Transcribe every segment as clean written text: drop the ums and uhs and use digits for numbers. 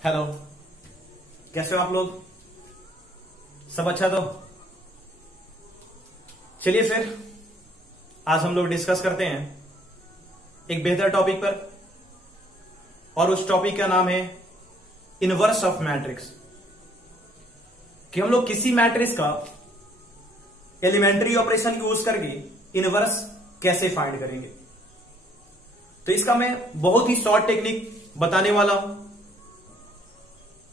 Hello, कैसे हो आप लोग? सब अच्छा तो चलिए फिर आज हम लोग डिस्कस करते हैं एक बेहतर टॉपिक पर, और उस टॉपिक का नाम है इनवर्स ऑफ मैट्रिक्स। कि हम लोग किसी मैट्रिक्स का एलिमेंट्री ऑपरेशन यूज करके इनवर्स कैसे फाइंड करेंगे। तो इसका मैं बहुत ही शॉर्ट टेक्निक बताने वाला हूं,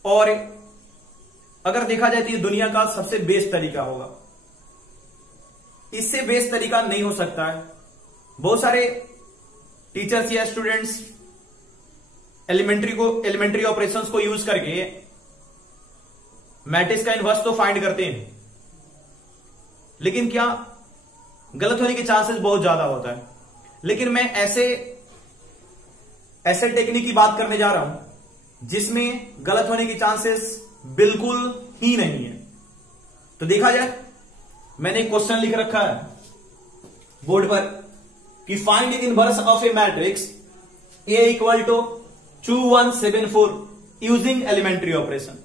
और अगर देखा जाए तो ये दुनिया का सबसे बेस्ट तरीका होगा। इससे बेस्ट तरीका नहीं हो सकता है। बहुत सारे टीचर्स या स्टूडेंट्स एलिमेंट्री ऑपरेशंस को यूज करके मैट्रिक्स का इनवर्स तो फाइंड करते हैं, लेकिन क्या गलत होने के चांसेस बहुत ज्यादा होता है। लेकिन मैं ऐसे टेक्निक की बात करने जा रहा हूं जिसमें गलत होने की चांसेस बिल्कुल ही नहीं है। तो देखा जाए, मैंने एक क्वेश्चन लिख रखा है बोर्ड पर कि find inverse of a matrix A equal to 2174 using elementary operation.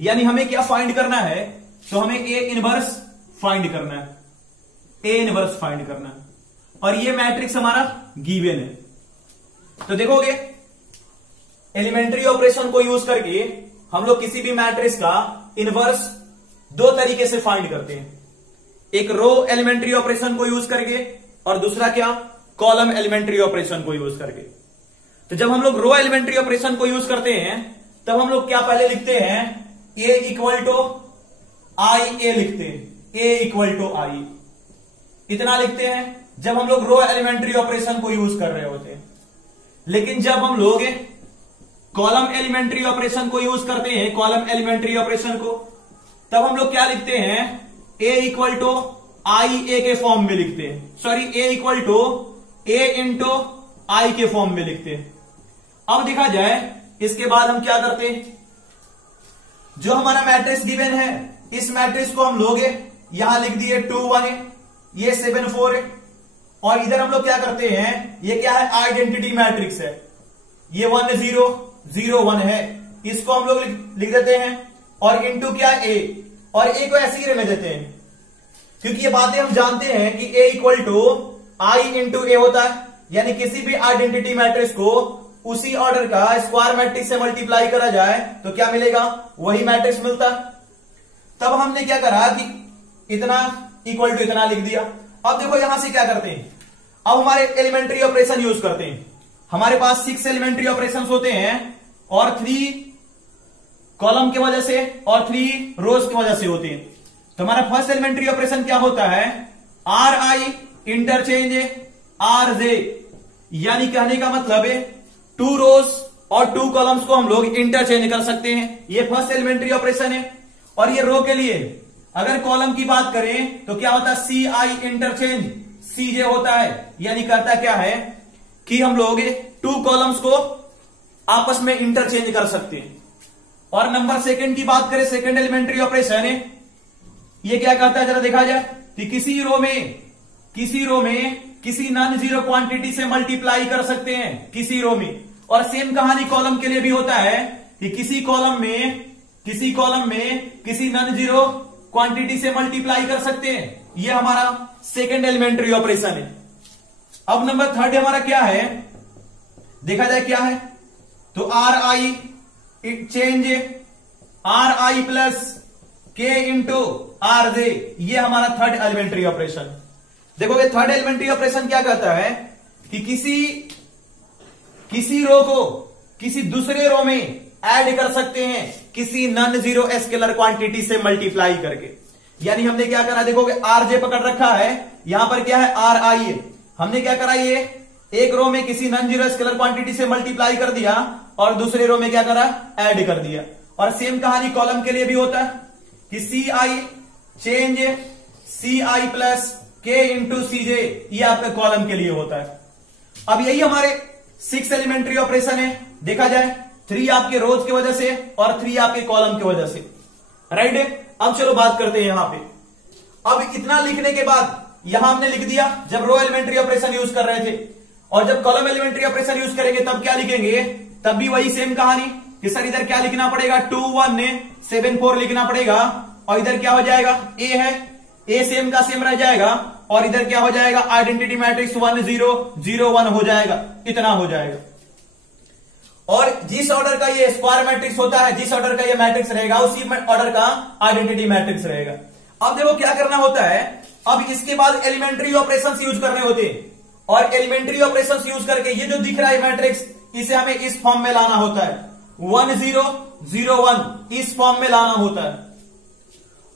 यानी हमें क्या फाइंड करना है? तो हमें ए इनवर्स फाइंड करना है, ए इनवर्स फाइंड करना है, और ये मैट्रिक्स हमारा गिवन है। तो देखोगे, एलिमेंट्री ऑपरेशन को यूज करके हम लोग किसी भी मैट्रिक्स का इनवर्स दो तरीके से फाइंड करते हैं। एक रो एलिमेंट्री ऑपरेशन को यूज करके, और दूसरा क्या, कॉलम एलिमेंट्री ऑपरेशन को यूज करके। तो जब हम लोग रो एलिमेंट्री ऑपरेशन को यूज करते हैं तब हम लोग क्या पहले लिखते हैं, ए इक्वल टू आई ए लिखते हैं, ए इक्वल टू आई, इतना लिखते हैं जब हम लोग रो एलिमेंट्री ऑपरेशन को यूज कर रहे होते हैं। लेकिन जब हम लोग कॉलम एलिमेंट्री ऑपरेशन को यूज करते हैं, कॉलम एलिमेंट्री ऑपरेशन को, तब हम लोग क्या लिखते हैं, ए इक्वल टू आई ए के फॉर्म में लिखते हैं। Sorry, A equal to A into I के फॉर्म में लिखते हैं। अब देखा जाए, इसके बाद हम क्या करते हैं, जो हमारा मैट्रिक्स गिवन है, इस मैट्रिक्स को हम लोग यहां लिख दिए 2 1 है, ये 7 4 है, और इधर हम लोग क्या करते हैं, ये क्या है, आइडेंटिटी मैट्रिक्स है, ये 1 0 0 1 है, इसको हम लोग लिख देते हैं, और इंटू क्या ए, और ए को ऐसे ही रहने देते हैं, क्योंकि ये बातें हम जानते हैं कि ए इक्वल टू आई इंटू ए होता है। यानी किसी भी आइडेंटिटी मैट्रिक्स को उसी ऑर्डर का स्क्वायर मैट्रिक्स से मल्टीप्लाई करा जाए तो क्या मिलेगा, वही मैट्रिक्स मिलता है। तब हमने क्या करा कि इतना इक्वल टू इतना लिख दिया। अब देखो यहां से क्या करते हैं, अब हमारे एलिमेंट्री ऑपरेशन यूज करते हैं। हमारे पास 6 एलिमेंट्री ऑपरेशन होते हैं, और 3 कॉलम की वजह से और 3 रोज की वजह से होते हैं। तो हमारा फर्स्ट एलिमेंट्री ऑपरेशन क्या होता है, are I interchange R J. यानी कहने का मतलब है 2 रोज और 2 कॉलम्स को हम लोग इंटरचेंज कर सकते हैं। ये फर्स्ट एलिमेंट्री ऑपरेशन है। और ये रो के लिए अगर कॉलम की बात करें तो क्या होता है, सी आई इंटरचेंज सी जे होता है। यानी करता क्या है कि हम लोग 2 कॉलम्स को आपस में इंटरचेंज कर सकते हैं। और नंबर सेकंड की बात करें, सेकंड एलिमेंट्री ऑपरेशन है, ये क्या कहता है, जरा देखा जाए कि किसी रो में किसी नॉन जीरो क्वांटिटी से मल्टीप्लाई कर सकते हैं, किसी रो में। और सेम कहानी कॉलम के लिए भी होता है कि किसी कॉलम में किसी नॉन जीरो क्वांटिटी से मल्टीप्लाई कर सकते हैं। ये हमारा सेकंड एलिमेंट्री ऑपरेशन है। अब नंबर थर्ड हमारा क्या है, देखा जाए क्या है, तो are I change are I plus K into R J, ये हमारा थर्ड एलिमेंट्री ऑपरेशन। देखोगे थर्ड एलिमेंट्री ऑपरेशन क्या कहता है कि किसी रो को किसी दूसरे रो में ऐड कर सकते हैं किसी नॉन जीरो स्केलर क्वांटिटी से मल्टीप्लाई करके। यानी हमने क्या करा, देखोगे आर जे पकड़ रखा है, यहां पर क्या है, आर आई है। हमने क्या करा, ये एक रो में किसी नॉन जीरो स्केलर क्वांटिटी से मल्टीप्लाई कर दिया, और दूसरे रो में क्या करा, ऐड कर दिया। और सेम कहानी कॉलम के लिए भी होता है कि C I change C I plus K into C J, ये आपके कॉलम के लिए होता है। अब यही हमारे 6 एलिमेंट्री ऑपरेशन है। देखा जाए 3 आपके रोज की वजह से और 3 आपके कॉलम की वजह से, राइट। अब चलो बात करते हैं यहां पे। अब इतना लिखने के बाद यहां हमने लिख दिया जब रो एलिमेंट्री ऑपरेशन यूज कर रहे थे, और जब कॉलम एलिमेंट्री ऑपरेशन यूज करेंगे तब क्या लिखेंगे, तब भी वही सेम कहानी कि सर इधर क्या लिखना पड़ेगा, 2 1 7 4 लिखना पड़ेगा, और इधर क्या हो जाएगा, ए है, ए सेम का सेम रह जाएगा, और इधर क्या हो जाएगा, आइडेंटिटी मैट्रिक्स 1 0 0 1 हो जाएगा, इतना हो जाएगा। और जिस ऑर्डर का ये स्क्वायर मैट्रिक्स होता है, जिस ऑर्डर का ये मैट्रिक्स रहेगा, उसी ऑर्डर का आइडेंटिटी मैट्रिक्स रहेगा। अब देखो क्या करना होता है, अब इसके बाद एलिमेंट्री ऑपरेशंस यूज करने होते हैं, और एलिमेंट्री ऑपरेशंस यूज करके ये जो दिख रहा है मैट्रिक्स, इसे हमें इस फॉर्म में लाना होता है, 1 0 0 1 इस फॉर्म में लाना होता है।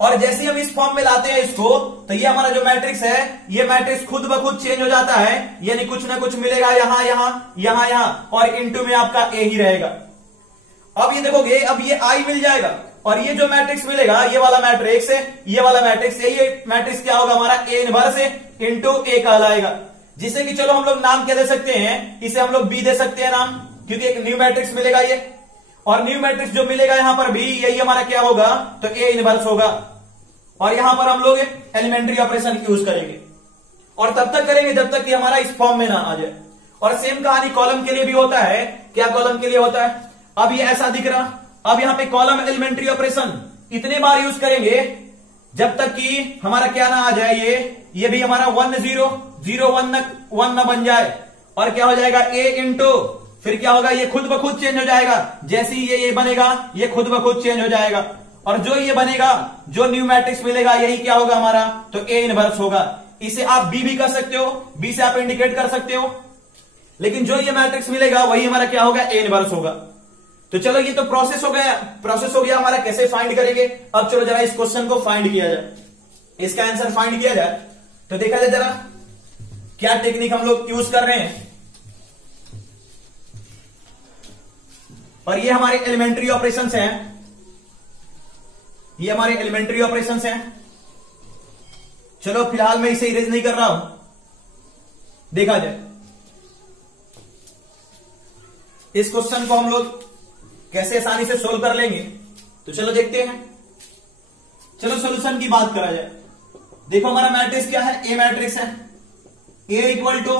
और जैसे हम इस फॉर्म में लाते हैं इसको, तो ये हमारा जो मैट्रिक्स है, ये मैट्रिक्स खुद ब खुद चेंज हो जाता है, यानी कुछ ना कुछ मिलेगा यहां यहां यहां यहां, और इनटू में आपका ए ही रहेगा। अब ये देखोगे, अब ये आई मिल जाएगा, और ये जो मैट्रिक्स मिलेगा, ये वाला मैट्रिक्स है, ये वाला मैट्रिक्स है, ये मैट्रिक्स क्या होगा हमारा, ए इनवर्स इंटू ए कहलाएगा। जिसे कि चलो हम लोग नाम क्या दे सकते हैं, इसे हम लोग बी दे सकते हैं नाम, क्योंकि एक न्यू मैट्रिक्स मिलेगा ये, और न्यू मैट्रिक्स जो मिलेगा यहां पर भी, यही हमारा क्या होगा, तो ए इनवर्स होगा। और यहां पर हम लोग एलिमेंट्री ऑपरेशन यूज करेंगे, और तब तक करेंगे जब तक कि हमारा इस फॉर्म में ना आ जाए। और सेम कहानी कॉलम के लिए भी होता है। क्या कॉलम के लिए होता है, अब ये ऐसा दिख रहा, अब यहां पे कॉलम एलिमेंट्री ऑपरेशन इतने बार यूज करेंगे जब तक कि हमारा क्या ना आ जाए, ये भी हमारा 1 0 0 1 ना बन जाए, और क्या हो जाएगा, ए इंटू, फिर क्या होगा, ये खुद ब खुद चेंज हो जाएगा, जैसे ही ये बनेगा, ये खुद ब खुद चेंज हो जाएगा, और जो ये बनेगा, जो न्यू मैट्रिक्स मिलेगा, यही क्या होगा हमारा, तो ए इनवर्स होगा। इसे आप बी भी कर सकते हो, बी से आप इंडिकेट कर सकते हो, लेकिन जो ये मैट्रिक्स मिलेगा वही हमारा क्या होगा, ए इनवर्स होगा। तो चलो ये तो प्रोसेस हो गया हमारा, कैसे फाइंड करेंगे। अब चलो जरा इस क्वेश्चन को फाइंड किया जाए, इसका आंसर फाइंड किया जाए, तो देखा जाए जरा क्या टेक्निक हम लोग यूज कर रहे हैं। और ये हमारे एलिमेंट्री ऑपरेशंस हैं, ये हमारे एलिमेंट्री ऑपरेशंस हैं। चलो फिलहाल मैं इसे इरेज नहीं कर रहा हूं, देखा जाए इस क्वेश्चन को हम लोग कैसे आसानी से सोल्व कर लेंगे। तो चलो देखते हैं, चलो सॉल्यूशन की बात करा जाए। देखो हमारा मैट्रिक्स क्या है, ए मैट्रिक्स है, ए इक्वल टू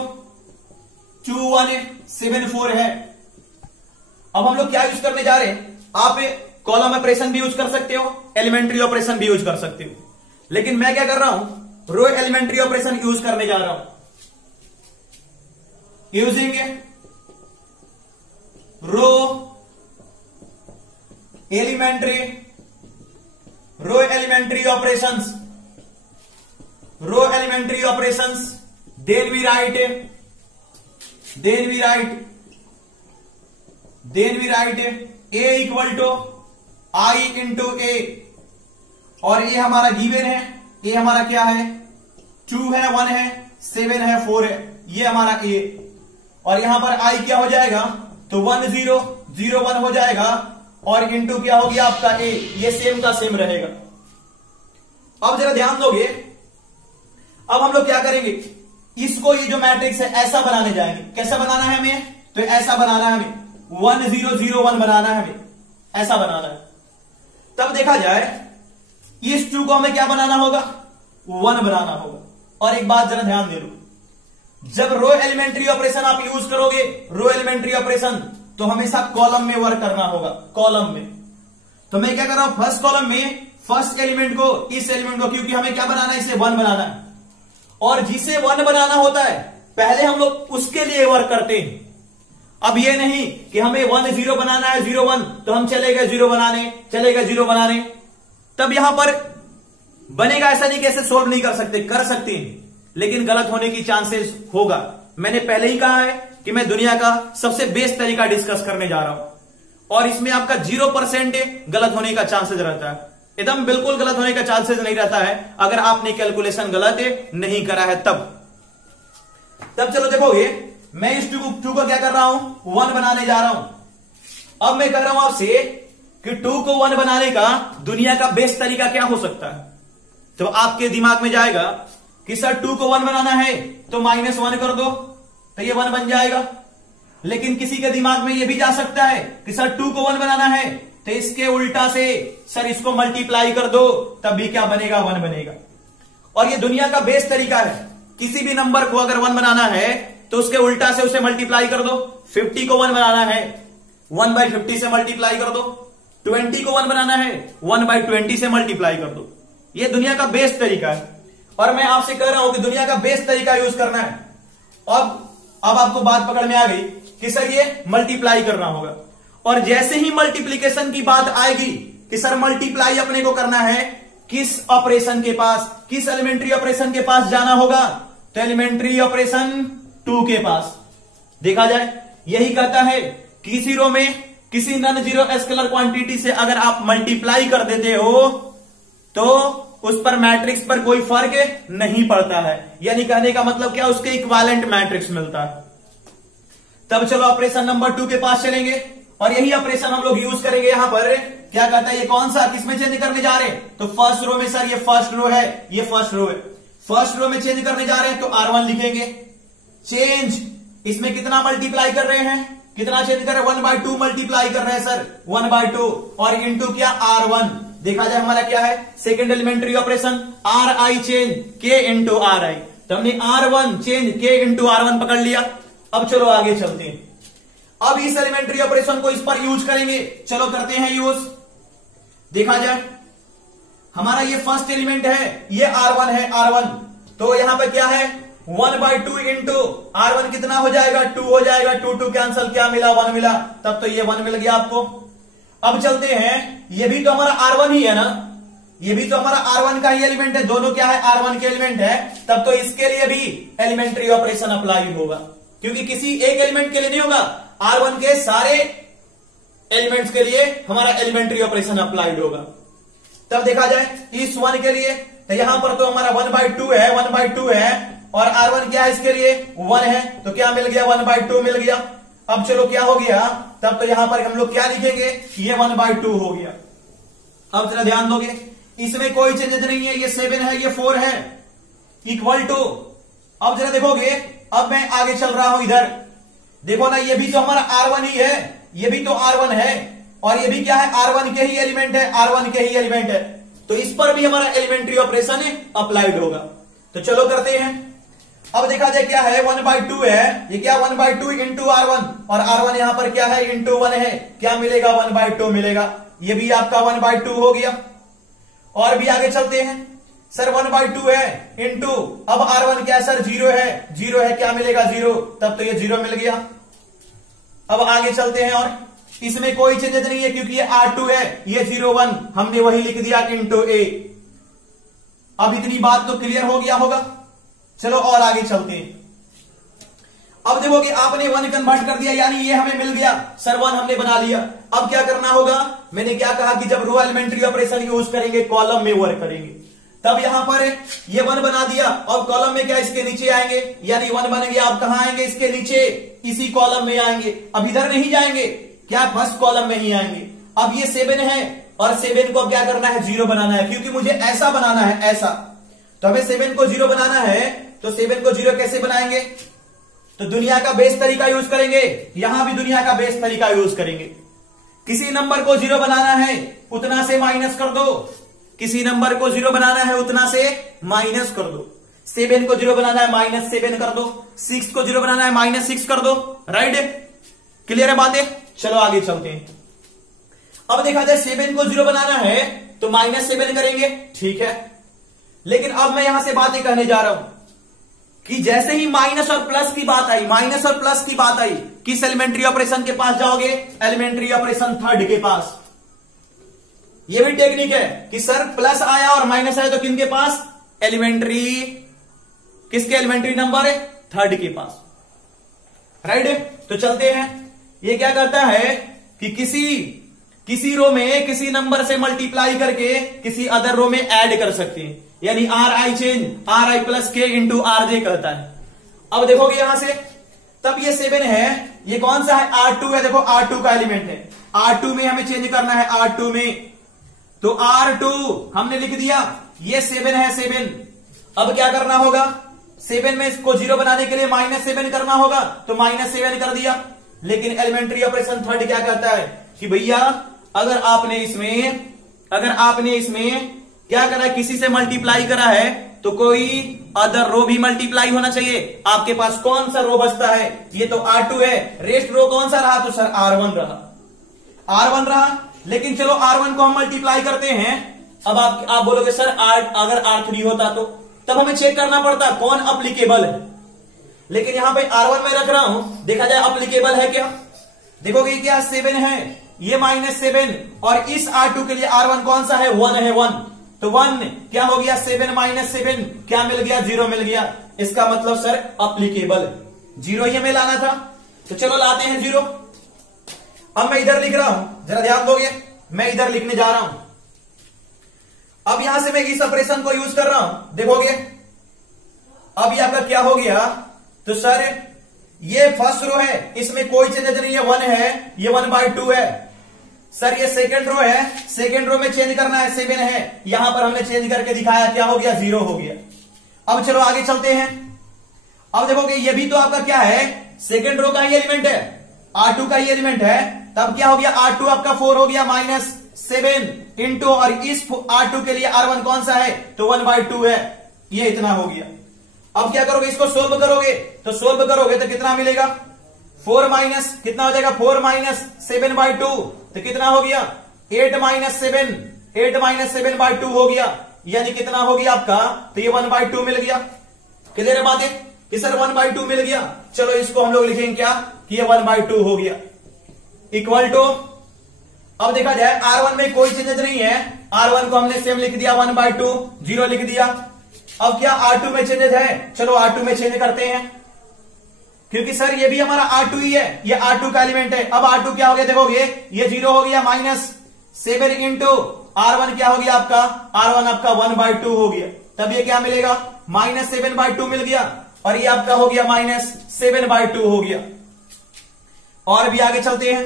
2 1 7 4 है। अब हम लोग क्या यूज करने जा रहे हैं, आप कॉलम ऑपरेशन भी यूज कर सकते हो, एलिमेंट्री ऑपरेशन भी यूज कर सकते हो, लेकिन मैं क्या कर रहा हूं, रो एलिमेंट्री ऑपरेशन यूज करने जा रहा हूं। Using row elementary operations, then we write A equal to I into A, और ये हमारा गिवन है, ये हमारा क्या है, 2 है 1 है 7 है 4 है, ये हमारा ए, और यहां पर आई क्या हो जाएगा, तो 1 0 0 1 हो जाएगा, और इंटू क्या हो गया आपका ए, ये सेम का सेम रहेगा। अब जरा ध्यान दोगे, अब हम लोग क्या करेंगे, इसको ये जो मैट्रिक्स है ऐसा बनाने जाएंगे। कैसा बनाना है हमें, तो ऐसा बनाना है हमें, 1 0 0 1 बनाना है हमें, ऐसा बनाना है। तब देखा जाए इस 2 को हमें क्या बनाना होगा, 1 बनाना होगा। और एक बात जरा ध्यान दे लो, जब रो एलिमेंट्री ऑपरेशन आप यूज करोगे, रो एलिमेंट्री ऑपरेशन, तो हमेशा कॉलम में वर्क करना होगा, कॉलम में। तो मैं क्या कर रहा हूं, फर्स्ट कॉलम में फर्स्ट एलिमेंट को, इस एलिमेंट को, क्योंकि हमें क्या बनाना है, इसे 1 बनाना है, और जिसे 1 बनाना होता है पहले हम लोग उसके लिए वर्क करते हैं। अब ये नहीं कि हमें 1 0 बनाना है 0 1, तो हम चले गए 0 बनाने, तब यहां पर बनेगा, ऐसा नहीं कि ऐसे सोल्व नहीं कर सकते, कर सकते हैं, लेकिन गलत होने की चांसेस होगा। मैंने पहले ही कहा है कि मैं दुनिया का सबसे बेस्ट तरीका डिस्कस करने जा रहा हूं, और इसमें आपका 0% गलत होने का चांसेस रहता है, एकदम बिल्कुल गलत होने का चांसेस नहीं रहता है, अगर आपने कैलकुलेशन गलत नहीं करा है तब चलो देखोगे, मैं इस 2 को क्या कर रहा हूं, 1 बनाने जा रहा हूं। अब मैं कह रहा हूं आपसे कि 2 को 1 बनाने का दुनिया का बेस्ट तरीका क्या हो सकता है। तो आपके दिमाग में जाएगा कि सर 2 को 1 बनाना है तो -1 कर दो, तो ये 1 बन जाएगा। लेकिन किसी के दिमाग में ये भी जा सकता है कि सर 2 को 1 बनाना है तो इसके उल्टा से सर इसको मल्टीप्लाई कर दो, तब भी क्या बनेगा, 1 बनेगा। और ये दुनिया का बेस्ट तरीका है, किसी भी नंबर को अगर 1 बनाना है तो उसके उल्टा से उसे मल्टीप्लाई कर दो। 50 को 1 बनाना है 1/50 से मल्टीप्लाई कर दो। 20 को 1 बनाना है, 1/20 से मल्टीप्लाई कर दो। ये दुनिया का बेस्ट तरीका है और मैं आपसे कह रहा हूं कि दुनिया का बेस्ट तरीका यूज करना है। अब आपको बात पकड़ में आ गई कि सर ये मल्टीप्लाई करना होगा, और जैसे ही मल्टीप्लीकेशन की बात आएगी कि सर मल्टीप्लाई अपने को करना है, किस ऑपरेशन के पास, किस एलिमेंट्री ऑपरेशन के पास जाना होगा, तो एलिमेंट्री ऑपरेशन 2 के पास। देखा जाए यही कहता है किसी रो में किसी नॉन जीरो स्केलर क्वांटिटी से अगर आप मल्टीप्लाई कर देते हो तो उस पर मैट्रिक्स पर कोई फर्क नहीं पड़ता है, यानी कहने का मतलब क्या, उसके इक्विवेलेंट मैट्रिक्स मिलता है। तब चलो ऑपरेशन नंबर 2 के पास चलेंगे और यही ऑपरेशन हम लोग यूज करेंगे। यहां पर क्या कहता है, ये कौन सा किसमें चेंज करने जा रहे हैं, तो फर्स्ट रो में। सर ये फर्स्ट रो है, ये फर्स्ट रो है, फर्स्ट रो में चेंज करने जा रहे हैं तो R1 लिखेंगे। चेंज इसमें कितना मल्टीप्लाई कर रहे हैं, कितना चेंज कर रहे हैं, 1/2 मल्टीप्लाई कर रहे हैं सर, 1/2 और इंटू क्या R1। देखा जाए हमारा क्या है, second elementary operation RI change K into RI। तो हमने R1 change K into R1 पकड़ लिया। अब चलो आगे चलते हैं, अब इस एलिमेंट्री ऑपरेशन को इस पर यूज करेंगे। चलो करते हैं यूज। देखा जाए हमारा ये फर्स्ट एलिमेंट है, ये R1 है, R1। तो यहां पर क्या है, 1/2 इंटू R1 कितना हो जाएगा, 2 हो जाएगा। 2 कैंसल, क्या मिला, 1 मिला, तब तो ये 1 मिल गया आपको। अब चलते हैं, ये भी तो हमारा R1 ही है ना, ये भी तो हमारा R1 का ही एलिमेंट है, दोनों क्या है, R1 के एलिमेंट है। तब तो इसके लिए भी एलिमेंट्री ऑपरेशन अप्लाई होगा, क्योंकि किसी एक एलिमेंट के लिए नहीं होगा, R1 के सारे एलिमेंट्स के लिए हमारा एलिमेंट्री ऑपरेशन अप्लाइड होगा। तब देखा जाए इस 1 के लिए, तो यहां पर तो हमारा 1/2 है, 1/2 है, और R1 क्या है, इसके लिए 1 है, तो क्या मिल गया, 1/2 मिल गया। अब चलो क्या हो गया, तब तो यहां पर हम लोग क्या लिखेंगे, ये 1/2 हो गया। अब जरा ध्यान दोगे, इसमें कोई चेंजेस नहीं है, ये 7 है, ये 4 है, इक्वल टू। अब जरा देखोगे, अब मैं आगे चल रहा हूं इधर, देखो ना, ये भी तो हमारा R1 ही है, ये भी तो R1 है, और ये भी क्या है, R1 के ही एलिमेंट है, R1 के ही एलिमेंट है, तो इस पर भी हमारा एलिमेंट्री ऑपरेशन अप्लाइड होगा। तो चलो करते हैं। अब देखा जाए क्या है, 1/2 है, ये क्या 1/2 इंटू R1, और R1 यहां पर क्या है, इंटू 1 है, क्या मिलेगा, 1/2 मिलेगा। ये भी आपका 1/2 हो गया। और भी आगे चलते हैं, सर 1/2 है इंटू, अब R1 क्या है सर, 0 है, 0 है, क्या मिलेगा, 0, तब तो ये 0 मिल गया। अब आगे चलते हैं, और इसमें कोई चेंजेस नहीं है, क्योंकि ये R2 है, ये 0 1 हमने वही लिख दिया इंटू A। अब इतनी बात तो क्लियर हो गया होगा। चलो और आगे चलते हैं। अब देखो कि आपने 1 कन्वर्ट कर दिया, यानी ये हमें मिल गया, सर 1 हमने बना लिया। अब क्या करना होगा, मैंने क्या कहा कि जब रो एलिमेंट्री ऑपरेशन यूज करेंगे, कॉलम में वर्क करेंगे। तब यहां पर ये 1 बना दिया, और कॉलम में क्या, इसके नीचे आएंगे, यानी 1 बन गया। आप कहां आएंगे, इसके नीचे, इसी कॉलम में आएंगे। अब इधर नहीं जाएंगे, क्या फर्स्ट कॉलम में ही आएंगे। अब ये 7 है, और 7 को क्या करना है, 0 बनाना है, क्योंकि मुझे ऐसा बनाना है, ऐसा। तो हमें 7 को 0 बनाना है, तो 7 को 0 कैसे बनाएंगे, तो दुनिया का बेस्ट तरीका यूज करेंगे। यहां भी दुनिया का बेस्ट तरीका यूज करेंगे। किसी नंबर को 0 बनाना है, उतना से माइनस कर दो, किसी नंबर को 0 बनाना है, उतना से माइनस कर दो। 7 को 0 बनाना है, -7 कर दो। 6 को 0 बनाना है, -6 कर दो। राइट, क्लियर है बातें। चलो आगे चलते हैं। अब देखा जाए 7 को 0 बनाना है तो -7 करेंगे, ठीक है। लेकिन अब मैं यहां से बातें कहने जा रहा हूं कि जैसे ही माइनस और प्लस की बात आई, माइनस और प्लस की बात आई, किस एलिमेंट्री ऑपरेशन के पास जाओगे, एलिमेंट्री ऑपरेशन थर्ड के पास। यह भी टेक्निक है कि सर प्लस आया और माइनस आया तो किनके पास, एलिमेंट्री, किसके एलिमेंट्री नंबर है, थर्ड के पास। राइट, तो चलते हैं। ये क्या करता है कि किसी रो में किसी नंबर से मल्टीप्लाई करके किसी अदर रो में ऐड कर सकते हैं, यानी RI change RI plus K into RJ करता है। अब देखोगे यहां से, तब ये 7 है, ये कौन सा है, R2 है। देखो R2 का एलिमेंट है, R2 में हमें चेंज करना है, R2 में, तो R2 हमने लिख दिया। ये 7 है, 7। अब क्या करना होगा, 7 में इसको 0 बनाने के लिए -7 करना होगा, तो -7 कर दिया। लेकिन एलिमेंट्री ऑपरेशन थर्ड क्या कहता है कि भैया अगर आपने इसमें क्या करा, किसी से मल्टीप्लाई करा है, तो कोई अदर रो भी मल्टीप्लाई होना चाहिए। आपके पास कौन सा रो बचता है, ये तो R2 है, रेस्ट रो कौन सा रहा, तो सर R1 रहा। R1 रहा, लेकिन चलो R1 को हम मल्टीप्लाई करते हैं। अब आप बोलोगे सर अगर R3 होता तो तब हमें चेक करना पड़ता कौन अप्लीकेबल है, लेकिन यहां पे R1 में रख रहा हूं, देखा जाए अप्लीकेबल है क्या। देखोगे क्या 7 है, ये -7 और इस R2 के लिए R1 कौन सा है 1 है 1, तो 1 क्या हो गया 7 -7 क्या मिल गया 0 मिल गया। इसका मतलब सर अप्लीकेबल 0 ही हमें लाना था, तो चलो लाते हैं 0। अब मैं इधर लिख रहा हूं, जरा ध्यान दोगे, मैं इधर लिखने जा रहा हूं। अब यहां से मैं इस ऑपरेशन को यूज कर रहा हूं, देखोगे अब ये आपका क्या हो गया, तो सर ये फर्स्ट रो है, इसमें कोई चेंज नहीं है, 1 है, ये 1/2 है। सर ये सेकंड रो है, सेकंड रो में चेंज करना है, 7 है, यहां पर हमने चेंज करके दिखाया, क्या हो गया 0 हो गया। अब चलो आगे चलते हैं। अब देखोगे ये भी तो आपका क्या है, सेकंड रो का ही एलिमेंट है, R2 का ही एलिमेंट है, तब क्या हो गया R2 आपका 4 हो गया -7 इंटू, और इस R2 के लिए R1 कौन सा है, तो 1/2 है, ये इतना हो गया। अब क्या करोगे, इसको सोल्व करोगे, तो सोल्व करोगे तो कितना मिलेगा 4 माइनस कितना हो जाएगा 4 - 7/2, तो कितना हो गया 8 - 7/2 हो गया, यानी कितना हो गया आपका, तो ये 1/2 मिल गया। क्लियर है बात है कि सर 1/2 मिल गया। चलो इसको हम लोग लिखेंगे क्या कि ये 1/2 हो गया, इक्वल टू, अब देखा जाए R1 में कोई चेंजेस नहीं है, R1 को हमने सेम लिख दिया 1/2, 0 लिख दिया। अब क्या R2 में चेंजेस है, चलो R2 में चेंज करते हैं, क्योंकि सर ये भी हमारा R2 ही है, ये R2 का एलिमेंट है। अब R2 क्या हो गया, देखोगे ये 0 हो गया, -7 इंटू R1 क्या हो गया आपका, R1 आपका 1/2 हो गया, तब ये क्या मिलेगा -7/2 मिल गया, और ये आपका हो गया -7/2 हो गया। और भी आगे चलते हैं।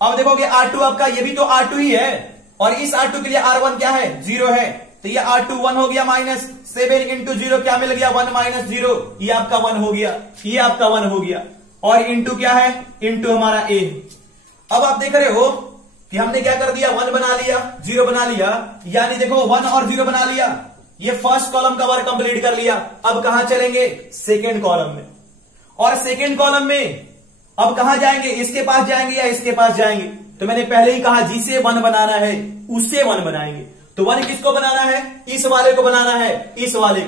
अब देखोगे R2 आपका ये भी तो R2 ही है, और इस R2 के लिए R1 क्या है 0 है, तो ये R2 1 हो गया, -7 इंटू 0 क्या मिल गया 1 - 0, ये आपका 1 हो गया, ये आपका 1 हो गया, और इंटू क्या है, इंटू हमारा A। अब आप देख रहे हो कि हमने क्या कर दिया, 1 बना लिया, 0 बना लिया, यानी देखो 1 और 0 बना लिया, ये फर्स्ट कॉलम का वर्क कंप्लीट कर लिया। अब कहां चलेंगे, सेकेंड कॉलम में, और सेकेंड कॉलम में अब कहां जाएंगे, इसके पास जाएंगे या इसके पास जाएंगे, तो मैंने पहले ही कहा जिसे 1 बनाना है उससे 1 बनाएंगे। तो 1 किसको बनाना है, इस वाले को बनाना है, इस वाले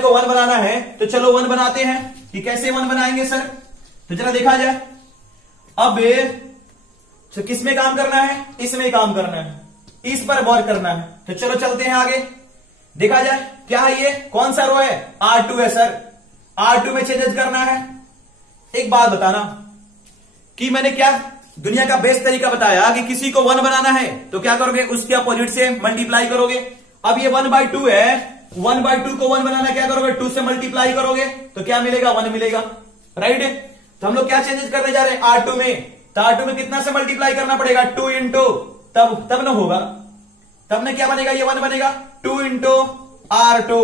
को 1 बनाना है, तो चलो 1 बनाते हैं। कि कैसे 1 बनाएंगे सर, तो जरा देखा जाए। अब तो किस में काम करना है, इसमें काम करना है, इस पर वर्क करना है, तो चलो चलते हैं आगे। देखा जाए क्या है, ये कौन सा रो है, R2 है सर, R2 में चेंजेस करना है। एक बात बताना कि मैंने क्या दुनिया का बेस्ट तरीका बताया कि किसी को 1 बनाना है तो क्या करोगे, उसके अपोजिट से मल्टीप्लाई करोगे। अब ये 1/2 है, 1/2 को 1 बनाना, क्या करोगे 2 से मल्टीप्लाई करोगे, तो क्या मिलेगा 1 मिलेगा, राइट। तो हम लोग क्या चेंजेस करने जा रहे हैं R2 में, तो R2 में कितना से मल्टीप्लाई करना पड़ेगा 2 इंटू, तब ना होगा, तब ना क्या बनेगा, ये 1 बनेगा, 2 इंटू R2।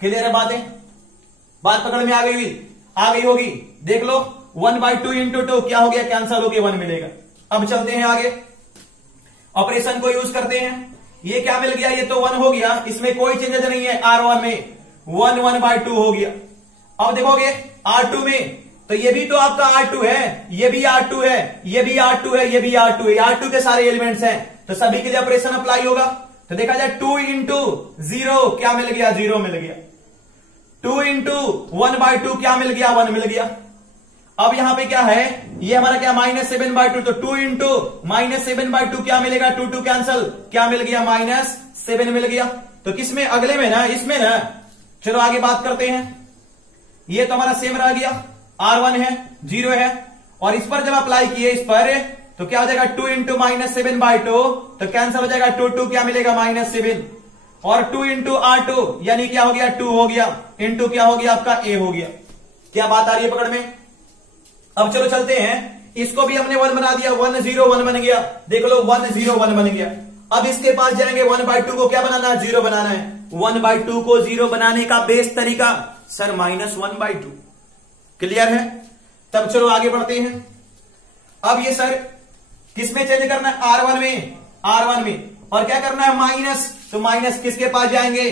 क्लियर है बातें, बात पकड़ में आ गई होगी, देख लो 1/2 इंटू 2 क्या हो गया, कैंसल हो गया, 1 मिलेगा। अब चलते हैं आगे, ऑपरेशन को यूज करते हैं। ये क्या मिल गया, ये तो 1 हो गया, इसमें कोई चेंजेस नहीं है, R1 में 1/2 हो गया। अब देखोगे R2 में, तो ये भी तो आपका R2 है, ये भी R2 है, ये भी R2 है, ये भी R2 है, R2 के सारे एलिमेंट्स हैं, तो सभी के लिए ऑपरेशन अप्लाई होगा। तो देखा जाए 2 इंटू 0 क्या मिल गया, 0 मिल गया, 2 इंटू 1/2 क्या मिल गया, 1 मिल गया। अब यहां पे क्या है, ये हमारा क्या -7/2, तो 2 इंटू -7/2 क्या मिलेगा, 2 कैंसल, क्या मिल गया -7 मिल गया। तो किसमें, अगले में ना, इसमें ना, चलो आगे बात करते हैं। ये तो हमारा सेम रह गया, R1 है, 0 है, और इस पर जब अप्लाई किए इस पर, तो क्या हो जाएगा 2 इंटू -7/2, तो कैंसल हो जाएगा, 2 क्या मिलेगा -7, और 2 इंटू R2 यानी क्या हो गया 2 हो गया, इंटू क्या हो गया आपका A हो गया। क्या बात आ रही है पकड़ में। अब चलो चलते हैं, इसको भी हमने 1 बना दिया, 1 0 1 बन गया, देख लो 1 0 1 बन गया। अब इसके पास जाएंगे, 1/2 को क्या बनाना है, 0 बनाना है। 1/2 को 0 बनाने का बेस्ट तरीका सर -1/2। क्लियर है, तब चलो आगे बढ़ते हैं। अब ये सर किसमें चेंज करना है, R1 में, और क्या करना है माइनस, तो माइनस किसके पास जाएंगे,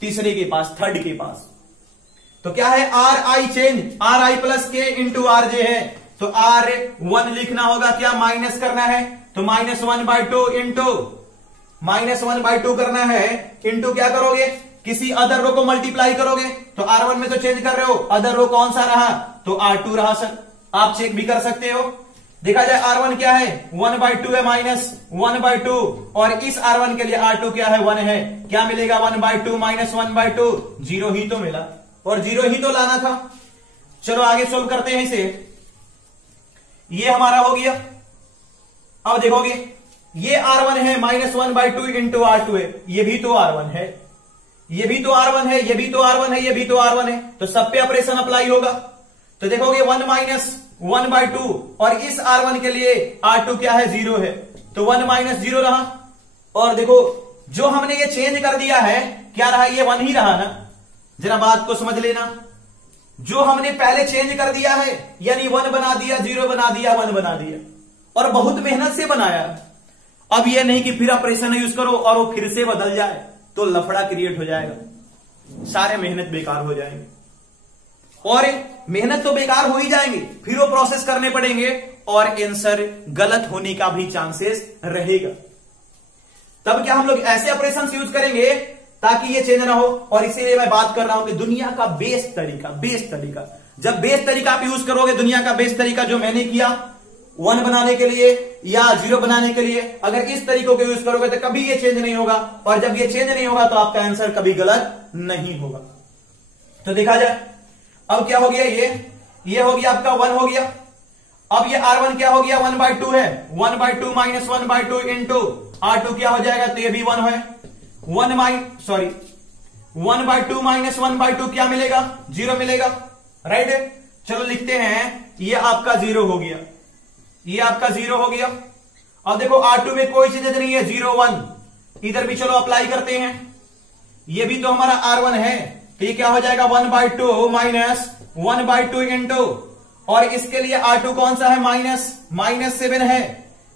तीसरे के पास, थर्ड के पास। तो क्या है RI change, RI plus K into RJ है, तो R1 लिखना होगा, क्या माइनस करना है, तो -1/2 इंटू -1/2 करना है, इंटू क्या करोगे, किसी अदर रो को मल्टीप्लाई करोगे, तो R1 में तो चेंज कर रहे हो, अदर रो कौन सा रहा, तो R2 रहा सर। आप चेक भी कर सकते हो, देखा जाए R1 क्या है, 1/2 है, -1/2, और इस R1 के लिए R2 क्या है, 1 है, क्या मिलेगा, 1/2 -1/2, 0 ही तो मिला, और 0 ही तो लाना था। चलो आगे सोल्व करते हैं इसे। ये हमारा हो गया। अब देखोगे ये R1 है, -1/2 इंटू R2 है, ये भी तो R1 है, ये भी तो R1 है, ये भी तो R1 है, ये भी तो R1 है, तो सब पे ऑपरेशन अप्लाई होगा। तो देखोगे 1 - 1/2, और इस R1 के लिए R2 क्या है, 0 है, तो 1 - 0 रहा। और देखो जो हमने ये चेंज कर दिया है क्या रहा, ये 1 ही रहा ना, जरा बात को समझ लेना। जो हमने पहले चेंज कर दिया है यानी 1 बना दिया, 0 बना दिया, 1 बना दिया, और बहुत मेहनत से बनाया। अब ये नहीं कि फिर ऑपरेशन यूज करो और वो फिर से बदल जाए, तो लफड़ा क्रिएट हो जाएगा, सारे मेहनत बेकार हो जाएंगे, और मेहनत तो बेकार हो ही जाएंगे, फिर वो प्रोसेस करने पड़ेंगे और आंसर गलत होने का भी चांसेस रहेगा। तब क्या हम लोग ऐसे ऑपरेशन यूज करेंगे ताकि ये चेंज ना हो। और इसीलिए मैं बात कर रहा हूं कि दुनिया का बेस्ट तरीका, जब बेस्ट तरीका आप यूज करोगे, दुनिया का बेस्ट तरीका जो मैंने किया 1 बनाने के लिए या 0 बनाने के लिए, अगर इस तरीकों को यूज करोगे तो कभी ये चेंज नहीं होगा, और जब ये चेंज नहीं होगा तो आपका आंसर कभी गलत नहीं होगा। तो देखा जाए अब क्या हो गया, ये हो गया आपका 1 हो गया। अब ये R1 क्या हो गया, 1/2 है, 1/2 -1/2 इंटू R2 क्या हो जाएगा, तो ये भी 1 है, 1/2 -1/2 क्या मिलेगा, 0 मिलेगा, राइट। चलो लिखते हैं, ये आपका 0 हो गया, ये आपका 0 हो गया। अब देखो R2 में कोई चीज नहीं है, 0 1, इधर भी चलो अप्लाई करते हैं, ये भी तो हमारा R1 है, तो ये क्या हो जाएगा, 1/2 -1/2 इंटू, और इसके लिए R2 कौन सा है, -7 है,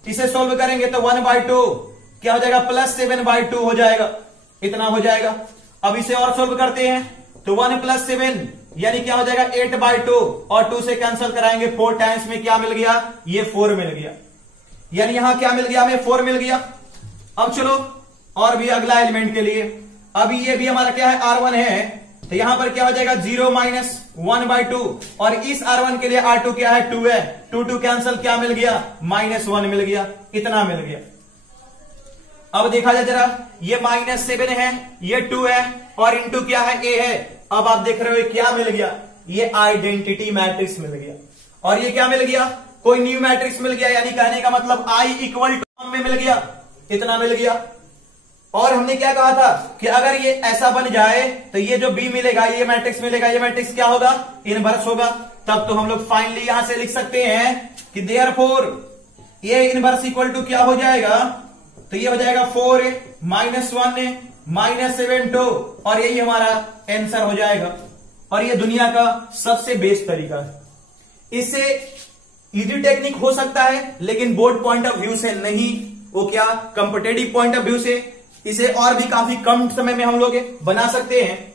इसे सोल्व करेंगे तो 1/2 क्या हो जाएगा, +7/2 हो जाएगा, इतना हो जाएगा। अब इसे और सोल्व करते हैं, तो 1 + 7 यानी क्या हो जाएगा, 8/2, और 2 से कैंसिल कराएंगे, 4 टाइम्स में क्या मिल गया, ये 4 मिल गया, यानी यहां क्या मिल गया, हमें 4 मिल गया। अब चलो और भी अगला एलिमेंट के लिए, अभी ये भी हमारा क्या है, R1 है, तो यहां पर क्या हो जाएगा, 0 - 1/2, और इस R1 के लिए R2 क्या है, 2 है, 2 कैंसिल क्या मिल गया, -1 मिल गया, इतना मिल गया। अब देखा जाए जरा, ये -7 है, ये 2 है, और इंटू क्या है, A है। अब आप देख रहे हो क्या मिल गया, ये आइडेंटिटी मैट्रिक्स मिल गया, और ये क्या मिल गया, कोई न्यू मैट्रिक्स मिल गया, यानी कहने का मतलब I = में मिल गया, इतना मिल गया। और हमने क्या कहा था कि अगर ये ऐसा बन जाए तो ये जो B मिलेगा, ये मैट्रिक्स मिलेगा, ये मैट्रिक्स क्या होगा, इनवर्स होगा। तब तो हम लोग फाइनली यहां से लिख सकते हैं कि देयरफॉर ये इनवर्स इक्वल टू क्या हो जाएगा, तो ये हो जाएगा 4 -1 -7 2, और यही हमारा आंसर हो जाएगा। और ये दुनिया का सबसे बेस्ट तरीका है। इससे इजी टेक्निक हो सकता है, लेकिन बोर्ड पॉइंट ऑफ व्यू से नहीं, वो क्या कॉम्पिटिटिव पॉइंट ऑफ व्यू से इसे और भी काफी कम समय में हम लोग बना सकते हैं।